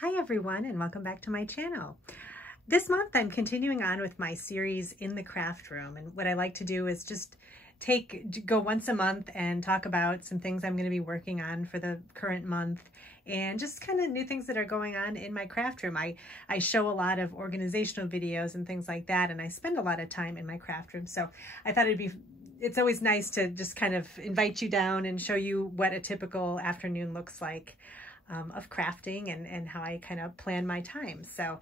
Hi everyone, and welcome back to my channel. This month I'm continuing on with my series in the craft room, and what I like to do is just go once a month and talk about some things I'm going to be working on for the current month and just kind of new things that are going on in my craft room. I show a lot of organizational videos and things like that, and I spend a lot of time in my craft room, so I thought it's always nice to just kind of invite you down and show you what a typical afternoon looks like of crafting and how I kind of plan my time. So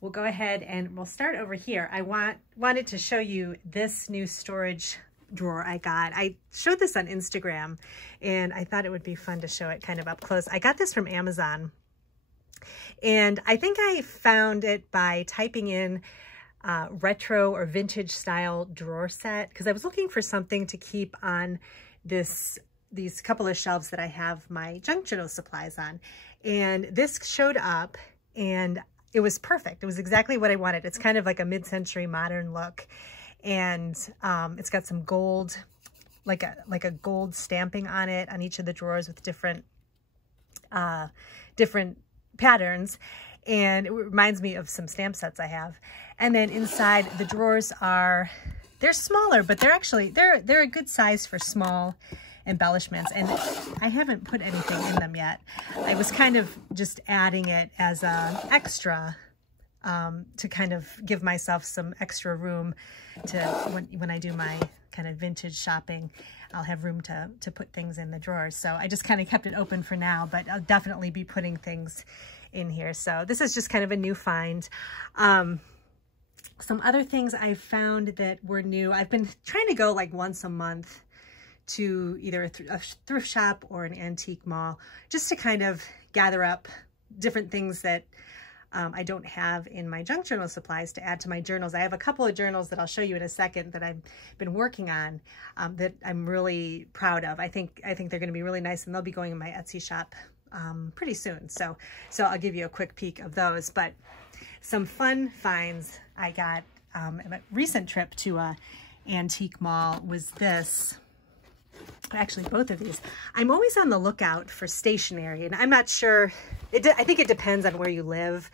we'll go ahead and we'll start over here. I wanted to show you this new storage drawer I got. I showed this on Instagram and I thought it would be fun to show it kind of up close. I got this from Amazon, and I think I found it by typing in retro or vintage style drawer set, because I was looking for something to keep on these couple of shelves that I have my junk journal supplies on. And this showed up and it was perfect. It was exactly what I wanted. It's kind of like a mid-century modern look. And it's got some gold, like a gold stamping on it on each of the drawers with different patterns. And it reminds me of some stamp sets I have. And then inside the drawers they're smaller, but they're a good size for small embellishments, and I haven't put anything in them yet. I was kind of just adding it as an extra to kind of give myself some extra room to when I do my kind of vintage shopping, I'll have room to put things in the drawers. So I just kind of kept it open for now, but I'll definitely be putting things in here. So this is just kind of a new find. Some other things I found that were new. I've been trying to go like once a month to either a thrift shop or an antique mall, just to kind of gather up different things that I don't have in my junk journal supplies to add to my journals. I have a couple of journals that I'll show you in a second that I've been working on that I'm really proud of. I think they're going to be really nice, and they'll be going in my Etsy shop pretty soon. So I'll give you a quick peek of those. But some fun finds I got a recent trip to a antique mall was this. Actually, both of these. I'm always on the lookout for stationery, and I'm not sure. I think it depends on where you live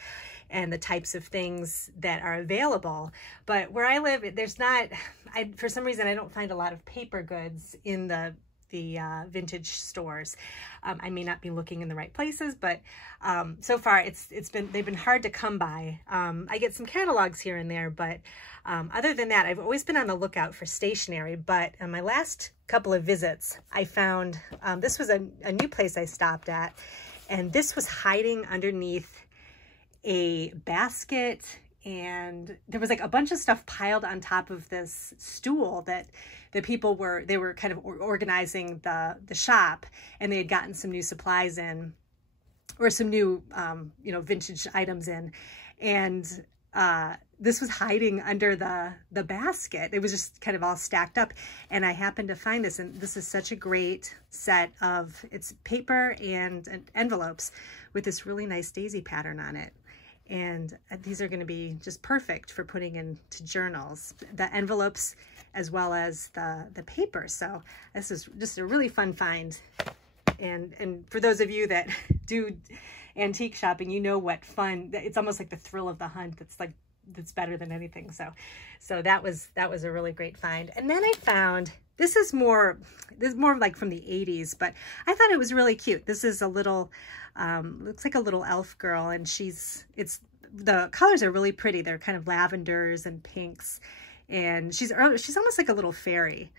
and the types of things that are available. But where I live, there's not. For some reason, I don't find a lot of paper goods in the vintage stores. I may not be looking in the right places, but so far they've been hard to come by. I get some catalogs here and there, but other than that, I've always been on the lookout for stationery. But on my last couple of visits, I found this was a new place I stopped at, and this was hiding underneath a basket, and there was like a bunch of stuff piled on top of this stool that the people were kind of organizing the shop, and they had gotten some new supplies in, or some new vintage items in, and this was hiding under the basket. It was just kind of all stacked up, and I happened to find this, and this is such a great set of, it's paper and envelopes with this really nice daisy pattern on it. And these are going to be just perfect for putting into journals, the envelopes as well as the paper. So this is just a really fun find. And for those of you that do antique shopping, you know what fun, it's almost like the thrill of the hunt. That's better than anything. So that was a really great find. And then I found, this is more like from the 80s, but I thought it was really cute. This is a little, looks like a little elf girl, and the colors are really pretty. They're kind of lavenders and pinks, and she's almost like a little fairy.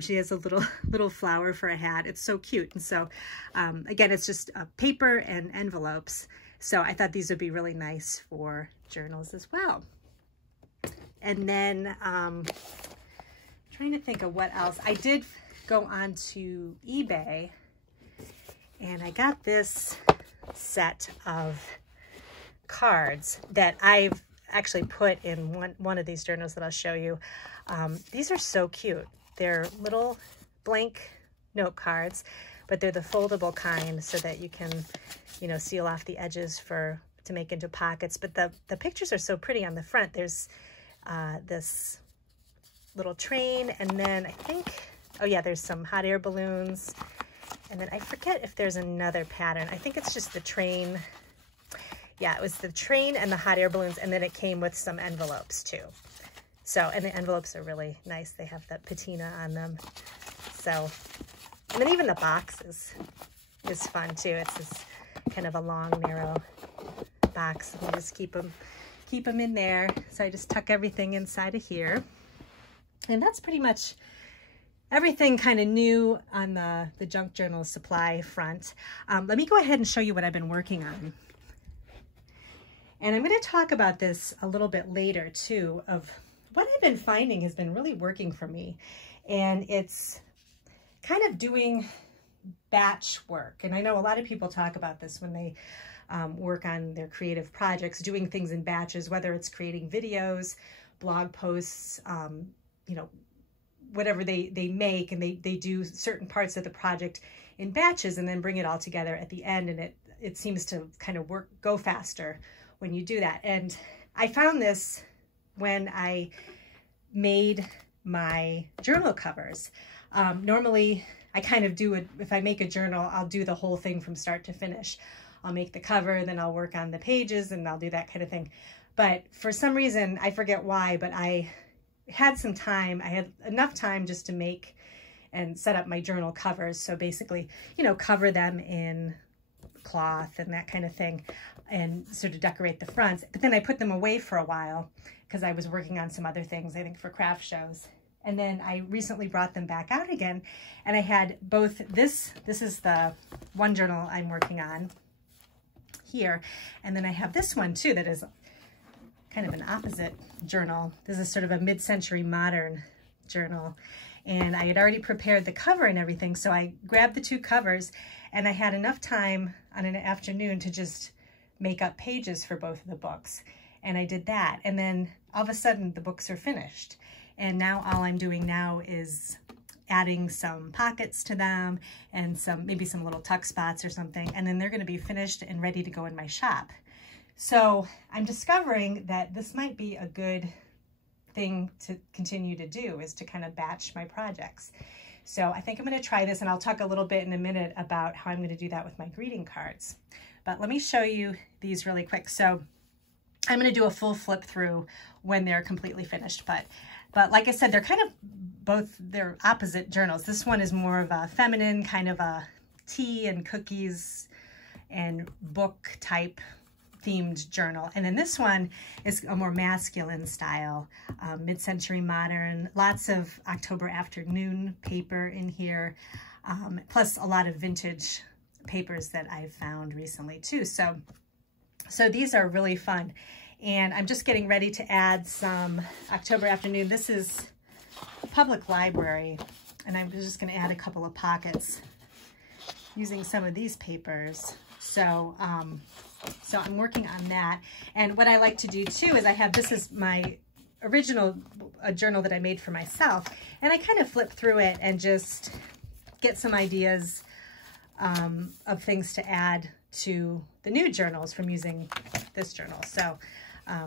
She has a little flower for a hat. It's so cute. And so again, it's just paper and envelopes. So I thought these would be really nice for journals as well. And then trying to think of what else. I did go on to eBay, and I got this set of cards that I've actually put in one of these journals that I'll show you. These are so cute. They're little blank note cards, but they're the foldable kind, so that you can, seal off the edges to make into pockets. But the pictures are so pretty on the front. There's this little train, and then I think, oh yeah, there's some hot air balloons, and then I forget if there's another pattern. I think it's just the train. Yeah, it was the train and the hot air balloons, and then it came with some envelopes too. So, and the envelopes are really nice. They have that patina on them. So, and then even the box is fun too. It's this kind of a long, narrow box. You just keep them in there. So I just tuck everything inside of here. And that's pretty much everything kind of new on the junk journal supply front. Let me go ahead and show you what I've been working on. And I'm going to talk about this a little bit later too, of what I've been finding has been really working for me. And it's kind of doing batch work. And I know a lot of people talk about this when they work on their creative projects, doing things in batches, whether it's creating videos, blog posts, you know, whatever they make, and they do certain parts of the project in batches and then bring it all together at the end. And it seems to kind of go faster when you do that. And I found this when I made my journal covers. Normally I kind of do it, if I make a journal, I'll do the whole thing from start to finish. I'll make the cover, then I'll work on the pages, and I'll do that kind of thing. But for some reason, I forget why, but I had some time. I had enough time just to make and set up my journal covers. So basically, you know, cover them in cloth and that kind of thing, and sort of decorate the fronts. But then I put them away for a while because I was working on some other things, I think for craft shows. And then I recently brought them back out again, and I had both this is the one journal I'm working on here, and then I have this one too that is kind of an opposite journal. This is sort of a mid-century modern journal, and I had already prepared the cover and everything, so I grabbed the two covers, and I had enough time on an afternoon to just make up pages for both of the books, and I did that. And then all of a sudden the books are finished, and now all I'm doing now is adding some pockets to them and maybe some little tuck spots or something, and then they're going to be finished and ready to go in my shop. So I'm discovering that this might be a good thing to continue to do, is to kind of batch my projects. So I think I'm going to try this, and I'll talk a little bit in a minute about how I'm going to do that with my greeting cards. But let me show you these really quick. So I'm going to do a full flip through when they're completely finished. But like I said, they're kind of they're opposite journals. This one is more of a feminine, kind of a tea and cookies and book type themed journal. And then this one is a more masculine style, mid-century modern, lots of October afternoon paper in here, plus a lot of vintage papers that I've found recently too. So these are really fun. And I'm just getting ready to add some October afternoon. This is a public library, and I'm just going to add a couple of pockets using some of these papers. So I'm working on that. And what I like to do too is this is my original journal that I made for myself, and I kind of flip through it and just get some ideas of things to add to the new journals from using this journal. So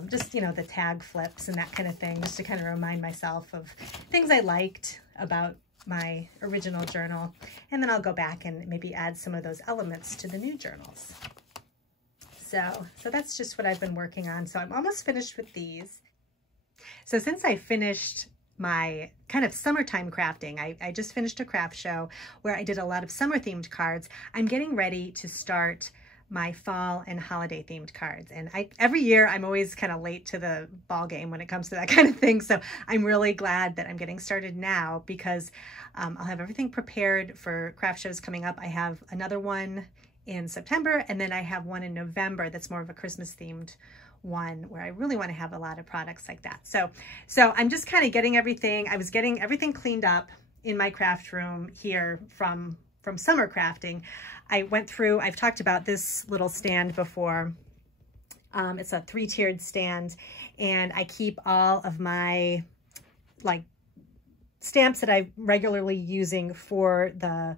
just, you know, the tag flips and that kind of thing, just to kind of remind myself of things I liked about my original journal. And then I'll go back and maybe add some of those elements to the new journals. So that's just what I've been working on. So I'm almost finished with these. So since I finished my kind of summertime crafting, I just finished a craft show where I did a lot of summer themed cards. I'm getting ready to start my fall and holiday themed cards. And every year I'm always kind of late to the ball game when it comes to that kind of thing. So I'm really glad that I'm getting started now, because I'll have everything prepared for craft shows coming up. I have another one in September, and then I have one in November that's more of a Christmas themed one where I really want to have a lot of products like that. So I'm just kind of getting everything. I was getting everything cleaned up in my craft room here from summer crafting. I went through, I've talked about this little stand before. It's a 3-tiered stand, and I keep all of my stamps that I'm regularly using for the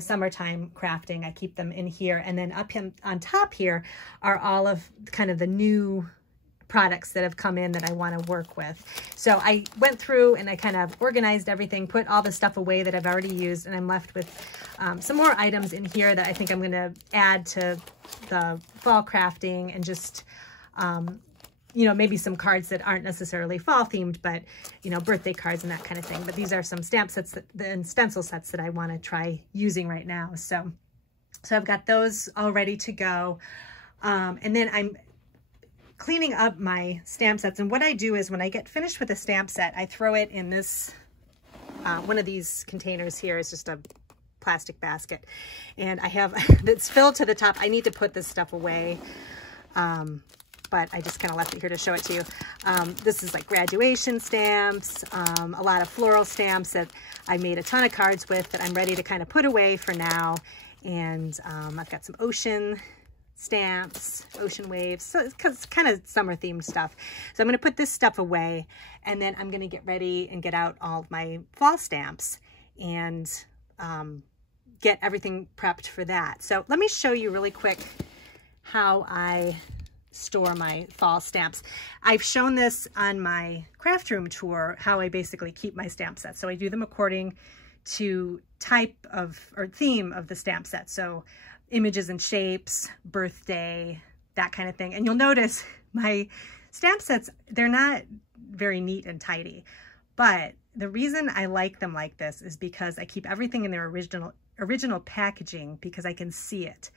summertime crafting. I keep them in here, and then up on top here are all of kind of the new products that have come in that I want to work with. So I went through and I kind of organized everything, put all the stuff away that I've already used, and I'm left with some more items in here that I think I'm going to add to the fall crafting and just, you know, maybe some cards that aren't necessarily fall themed, but, you know, birthday cards and that kind of thing. But these are some stamp sets and stencil sets that I want to try using right now. So I've got those all ready to go. And then I'm cleaning up my stamp sets. And what I do is when I get finished with a stamp set, I throw it in this, one of these containers here is just a plastic basket. And I have, it's filled to the top. I need to put this stuff away. But I just kind of left it here to show it to you. This is like graduation stamps, a lot of floral stamps that I made a ton of cards with that I'm ready to kind of put away for now. And I've got some ocean stamps, ocean waves, so it's kind of summer themed stuff. So I'm going to put this stuff away, and then I'm going to get ready and get out all of my fall stamps and get everything prepped for that. So let me show you really quick how I store my fall stamps. I've shown this on my craft room tour, how I basically keep my stamp sets. So I do them according to type of or theme of the stamp set. So images and shapes, birthday, that kind of thing. And you'll notice my stamp sets, they're not very neat and tidy. But the reason I like them like this is because I keep everything in their original packaging because I can see it.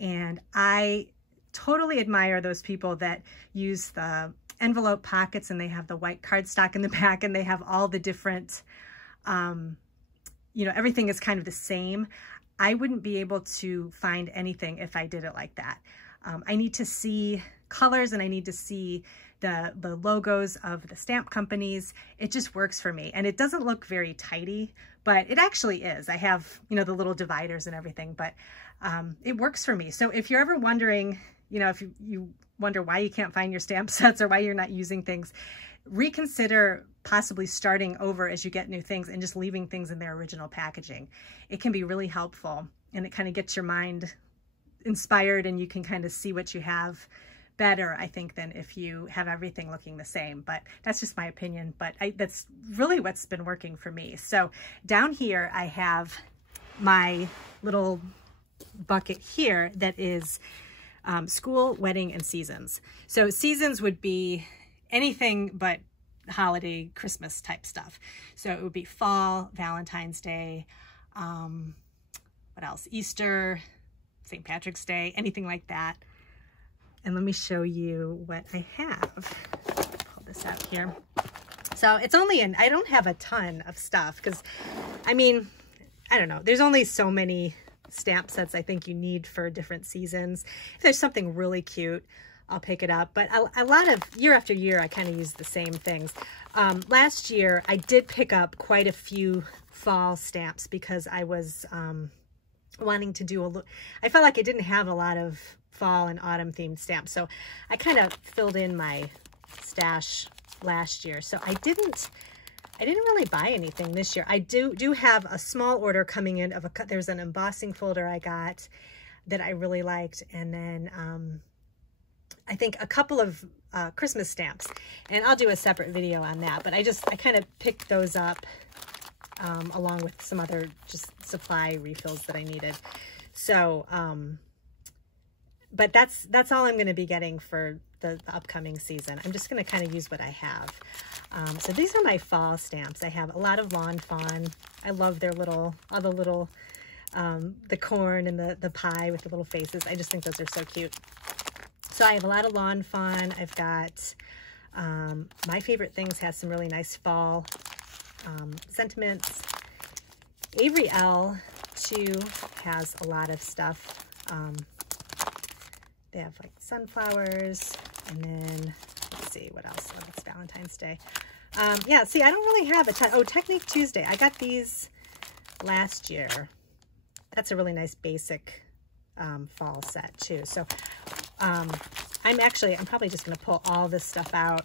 And I totally admire those people that use the envelope pockets and they have the white cardstock in the back and they have all the different, you know, everything is kind of the same. I wouldn't be able to find anything if I did it like that. I need to see colors and I need to see the logos of the stamp companies. It just works for me. And it doesn't look very tidy, but it actually is. I have, you know, the little dividers and everything, but it works for me. So if you're ever wondering, you know, if you wonder why you can't find your stamp sets or why you're not using things, reconsider possibly starting over as you get new things and just leaving things in their original packaging. It can be really helpful and it kind of gets your mind inspired and you can kind of see what you have better, I think, than if you have everything looking the same. But that's just my opinion, but that's really what's been working for me. So down here, I have my little bucket here that is school, wedding, and seasons. So seasons would be anything but holiday, Christmas type stuff. So it would be fall, Valentine's Day, what else? Easter, St. Patrick's Day, anything like that. And let me show you what I have. Pull this out here. So it's only I don't have a ton of stuff because, I mean, I don't know. There's only so many stamp sets I think you need for different seasons. If there's something really cute, I'll pick it up. But a lot of, year after year, I kind of use the same things. Last year, I did pick up quite a few fall stamps because I was wanting to do I felt like I didn't have a lot of fall and autumn themed stamps. So I kind of filled in my stash last year. So I didn't really buy anything this year. I do have a small order coming in of there's an embossing folder I got that I really liked. And then I think a couple of Christmas stamps, and I'll do a separate video on that. But I kind of picked those up along with some other just supply refills that I needed. So, but that's all I'm going to be getting for the upcoming season. I'm just going to kind of use what I have. So these are my fall stamps. I have a lot of Lawn Fawn. I love their all the little, the corn and the pie with the little faces. I just think those are so cute. So I have a lot of Lawn Fawn. I've got, My Favorite Things has some really nice fall sentiments. Avery Elle too has a lot of stuff. They have like sunflowers, and then let's see what else. Oh, it's Valentine's Day. Yeah, see, I don't really have a ton. Oh, Technique Tuesday. I got these last year. That's a really nice basic fall set too. So I'm probably just going to pull all this stuff out,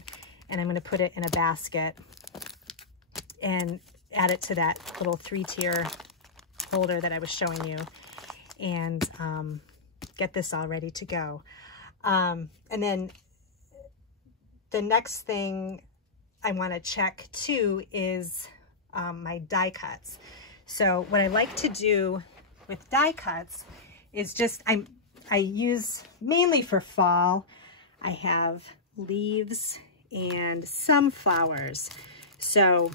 and I'm going to put it in a basket and add it to that little 3-tier holder that I was showing you, and get this all ready to go. And then the next thing I want to check too is my die cuts. So what I like to do with die cuts is just, I I use mainly for fall. I have leaves and some flowers. So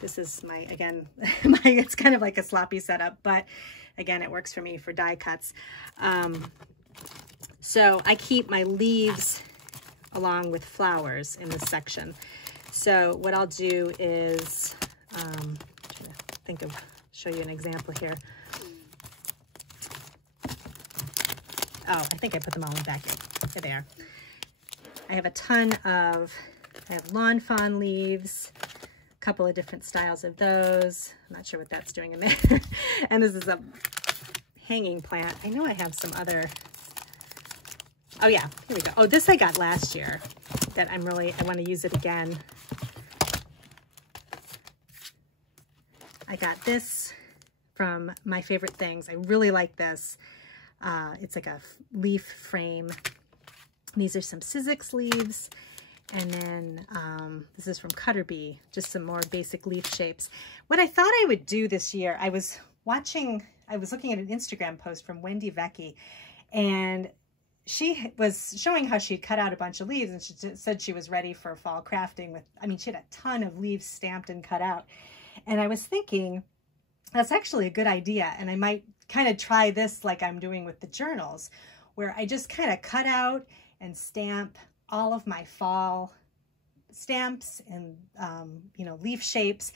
this is my, again, it's kind of like a sloppy setup, but again, it works for me for die cuts. So I keep my leaves along with flowers in this section. So what I'll do is, show you an example here. Oh, I think I put them all in back here. Here they are. I have a ton of, I have lawn fawn leaves, a couple of different styles of those. I'm not sure what that's doing in there. And this is a hanging plant. I know I have some other, oh yeah, here we go. Oh, this I got last year that I want to use it again. I got this from My Favorite Things. I really like this. It's like a leaf frame. These are some Sizzix leaves. And then this is from Cutterbee, just some more basic leaf shapes. What I thought I would do this year, I was looking at an Instagram post from Wendy Vecchi, and she was showing how she'd cut out a bunch of leaves, and she said she was ready for fall crafting with, I mean, she had a ton of leaves stamped and cut out. And I was thinking, that's actually a good idea. And I might kind of try this like I'm doing with the journals, where I just kind of cut out and stamp all of my fall stamps and, you know, leaf shapes,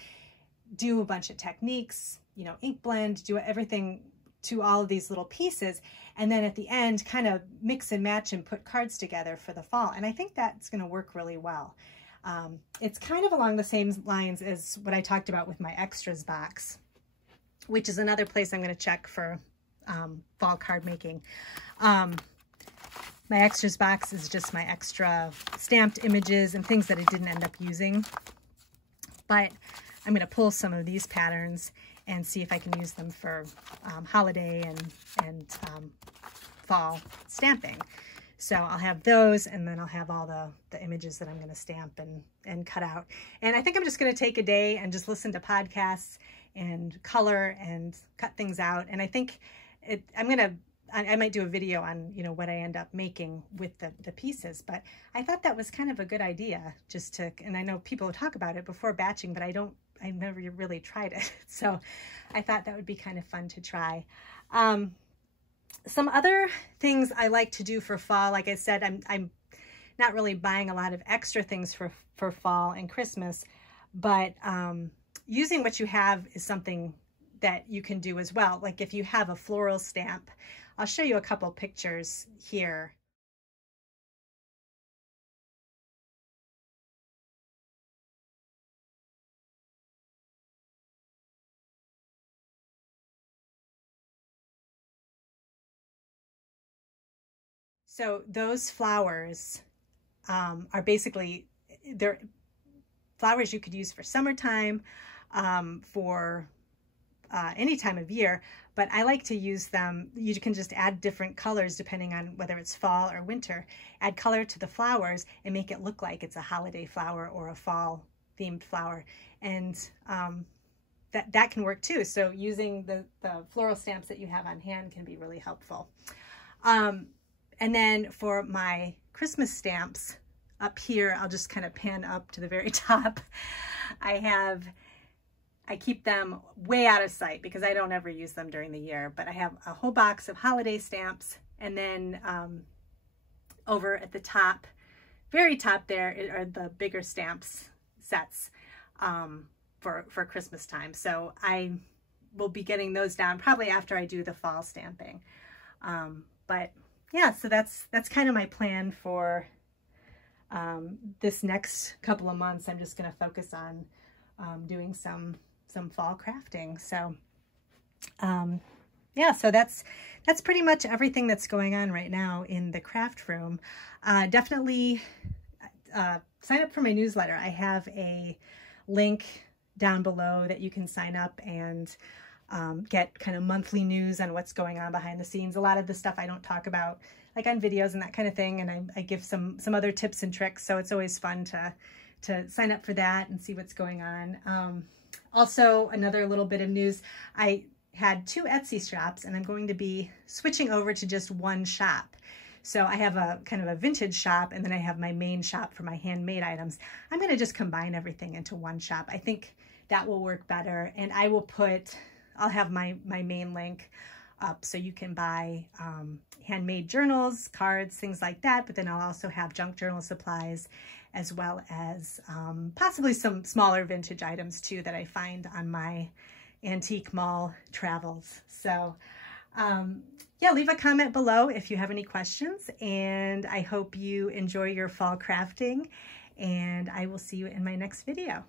do a bunch of techniques, you know, ink blend, do everything to all of these little pieces. And then at the end, kind of mix and match and put cards together for the fall. And I think that's going to work really well. It's kind of along the same lines as what I talked about with my extras box, which is another place I'm going to check for fall card making. My extras box is just my extra stamped images and things that I didn't end up using. But I'm going to pull some of these patterns and see if I can use them for holiday and fall stamping. So I'll have those, and then I'll have all the images that I'm going to stamp and cut out. And I think I'm just going to take a day and just listen to podcasts and color and cut things out. And I think I might do a video on, you know, what I end up making with the pieces, but I thought that was kind of a good idea just to, and I know people talk about it before batching, but I never really tried it. So I thought that would be kind of fun to try. Some other things I like to do for fall, like I said, I'm not really buying a lot of extra things for fall and Christmas, but using what you have is something that you can do as well. Like if you have a floral stamp, I'll show you a couple pictures here. So those flowers are basically, they're flowers you could use for summertime, for any time of year, but I like to use them. You can just add different colors depending on whether it's fall or winter. Add color to the flowers and make it look like it's a holiday flower or a fall themed flower. And that can work too. So using the floral stamps that you have on hand can be really helpful. And then for my Christmas stamps up here, I'll just kind of pan up to the very top. I keep them way out of sight because I don't ever use them during the year, but I have a whole box of holiday stamps. And then over at the top, very top there are the bigger stamps sets for Christmas time. So I will be getting those down probably after I do the fall stamping. But yeah, so that's kind of my plan for this next couple of months. I'm just going to focus on doing some fall crafting. So yeah, so that's pretty much everything that's going on right now in the craft room. Definitely sign up for my newsletter. I have a link down below that you can sign up and get kind of monthly news on what's going on behind the scenes. A lot of the stuff I don't talk about, like on videos and that kind of thing, and I give some other tips and tricks, so it's always fun to sign up for that and see what's going on. Also, another little bit of news, I had 2 Etsy shops, and I'm going to be switching over to just one shop. So I have a kind of a vintage shop, and then I have my main shop for my handmade items. I'm going to just combine everything into one shop. I think that will work better. And I'll have my main link up so you can buy handmade journals, cards, things like that. But then I'll also have junk journal supplies, as well as possibly some smaller vintage items too that I find on my antique mall travels. So yeah, leave a comment below if you have any questions, and I hope you enjoy your fall crafting, and I will see you in my next video.